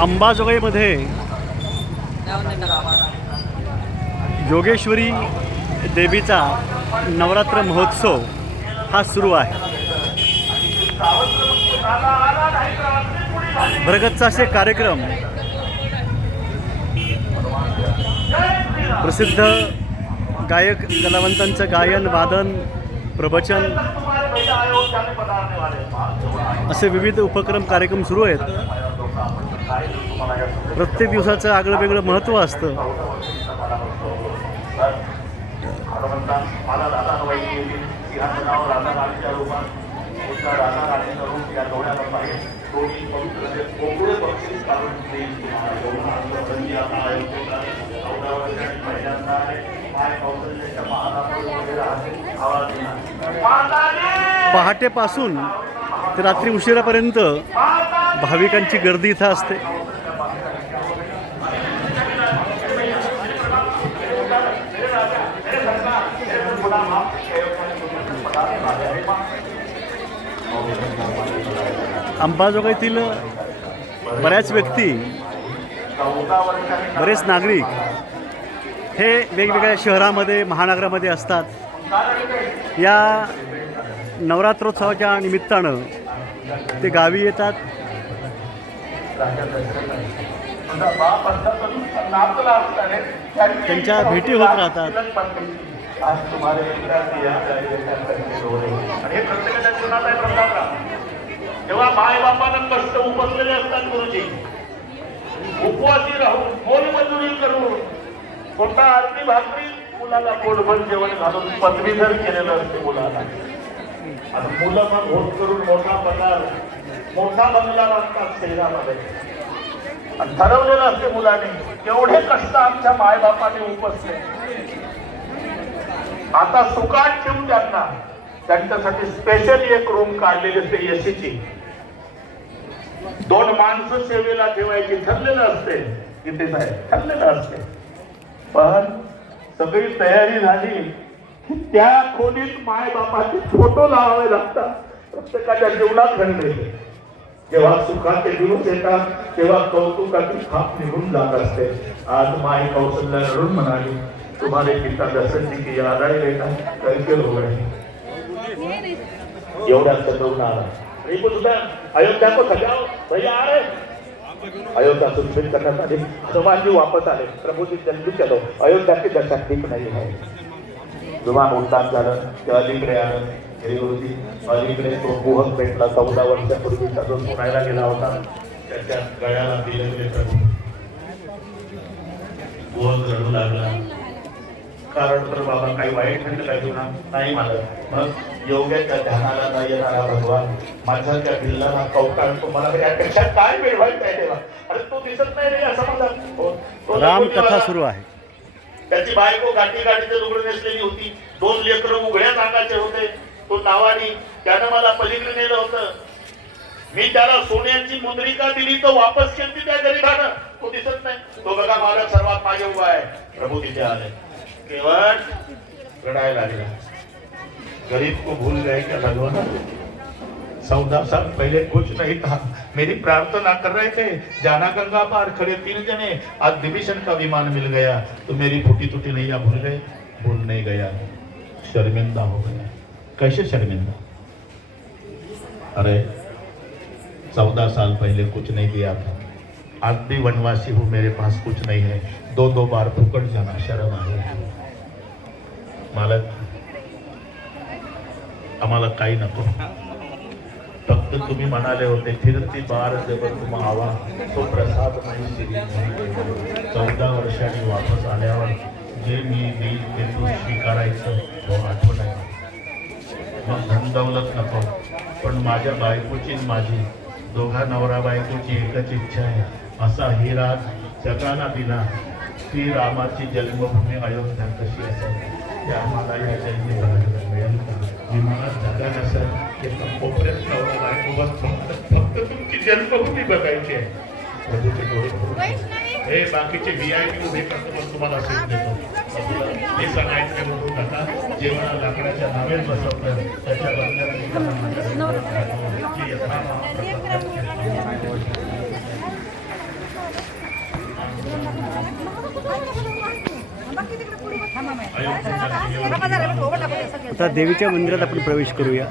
अंबाजोगाईमध्ये योगेश्वरी देवीचा नवरात्र महोत्सव हा सुरू आहे. भरगतचा असे कार्यक्रम प्रसिद्ध गायक कलावंतांचं गायन वादन प्रवचन असे विविध उपक्रम कार्यक्रम सुरू आहेत. प्रत्येक दिवसाचं आगळं वेगळं महत्त्व असतं. पहाटेपासून ते रात्री उशिरापर्यंत भाविकांची गर्दी इथं असते. अंबाजोगाईतील बऱ्याच व्यक्ती बरेच नागरिक हे वेगवेगळ्या शहरामध्ये महानगरामध्ये असतात. या नवरात्रोत्सवाच्या निमित्तानं ते गावी येतात. त्यांच्या भेटी होत राहतात. तेव्हा माय बापानं कष्ट उपसलेले असतात गुरुजी. उपवासी राहून मोलमजुरी करून स्वतः आरती भाकरी मुलाला पोटभर जेवण घालून पदवीधर केलेलं असते मुलाला. आणि मुलं मग होत करून मोठा पगार मोठा बंगला बांधतात शहरामध्ये. आणि ठरवलेलं असते मुलांनी केवढे कष्ट आमच्या मायबापाने उपसले. आता सुखात ठेवून त्यांना त्यांच्यासाठी स्पेशली एक रूम काढलेली असते एसीची दोन माणसं सेवेला ठेवायची ठरलेलं असते. किती साहेब ठरलेलं असते. पण सगळी तयारी झाली. त्या खोलीत माय बापाचे फोटो लावावे लागतात. प्रत्येकाच्या जीवनात घडले जेव्हा सुखाचे दिवस येतात तेव्हा कौतुकाची खाप निघून जात असते. आज माय कौशल्या रडून म्हणाली तुम्हारे पिता दर्शन जी की याद आई बेटा करके हो गए एवढ्या सजवून आला अयोध्या को सजाओ भैया आ रहे. अयोध्या सुरक्षित करण्यासाठी हनुमान जी वापस आले. प्रभूजी जल्दी चलो. अयोध्या की दशा ठीक नाही आहे विमान उड्डाण झालं तेव्हा अलीकडे आलं श्री गुरुजी अलीकडे तो मोहक भेटला चौदा वर्षापूर्वीचा जो सोडायला गेला होता. त्याच्या गळ्याला दिले मोहक रडू लागला. कारण तर बाबा काही वाईट घडलं काय तुला नाही मानत. मग योग्याच्या ध्यानाला न येणारा भगवान माझ्या त्या भिल्लाला कौकाळ तुम्हाला यापेक्षा काय मिळवायचं आहे तेव्हा? अरे तो दिसत नाही रे असं म्हणतात. हो, रामकथा सुरू आहे. त्याची बायको गाठी गाठीचे लुगडे नेसलेली होती. दोन लेकर उघड्या अंगाचे होते. तो नावानी त्यानं मला पलीकडे नेलं होतं. मी त्याला सोन्याची मुद्रिका दिली तो वापस केली त्या गरीबानं. तो दिसत नाही. तो बघा माझा सर्वात मागे उभा आहे. प्रभू तिथे आले. केवळ रडायला लागला. गरीब को भूल गए क्या भगवान? चौदह साल पहले कुछ नहीं था। मेरी प्रार्थना कर रहे थे, जाना गंगा पार खड़े तीन जने, आज डिविजन का विमान मिल गया। तो मेरी फूटी टूटी नैया भूल गए, भूल नहीं गया। शर्मिंदा हो गया। कैसे शर्मिंदा? अरे, चौदह साल पहले कुछ नहीं दिया था। आज भी वनवासी हूँ, मेरे पास कुछ नहीं है। दो दो बार फुकट जाना शर्म आहे मालक आम्हाला काही नको फक्त तुम्ही म्हणाले होते फिरती बार जबर तुम्हाला आवा तो प्रसाद नाही चौदा वर्षांनी वापस आल्यावर जे मी देईल ते तू स्वीकारायचं तो आठवण आहे मग धनदौलत नको पण माझ्या बायकोची माझी. दोघा नवरा बायकोची एकच इच्छा आहे असा ही राज जगाना दिला ती रामाची जन्मभूमी अयोध्या कशी असेल? ते आम्हाला या जन्मी बघायला मिळेल का? विमानात जागा नसेल ते कोपऱ्यात फक्त तुमची बघायची आहे हे बाकीचे व्ही आय पी उभे करतो पण तुम्हाला सीट देतो हे सांगायचं म्हणून लाकडाच्या बसवतं त्याच्या आता देवीच्या मंदिरात आपण प्रवेश करूया.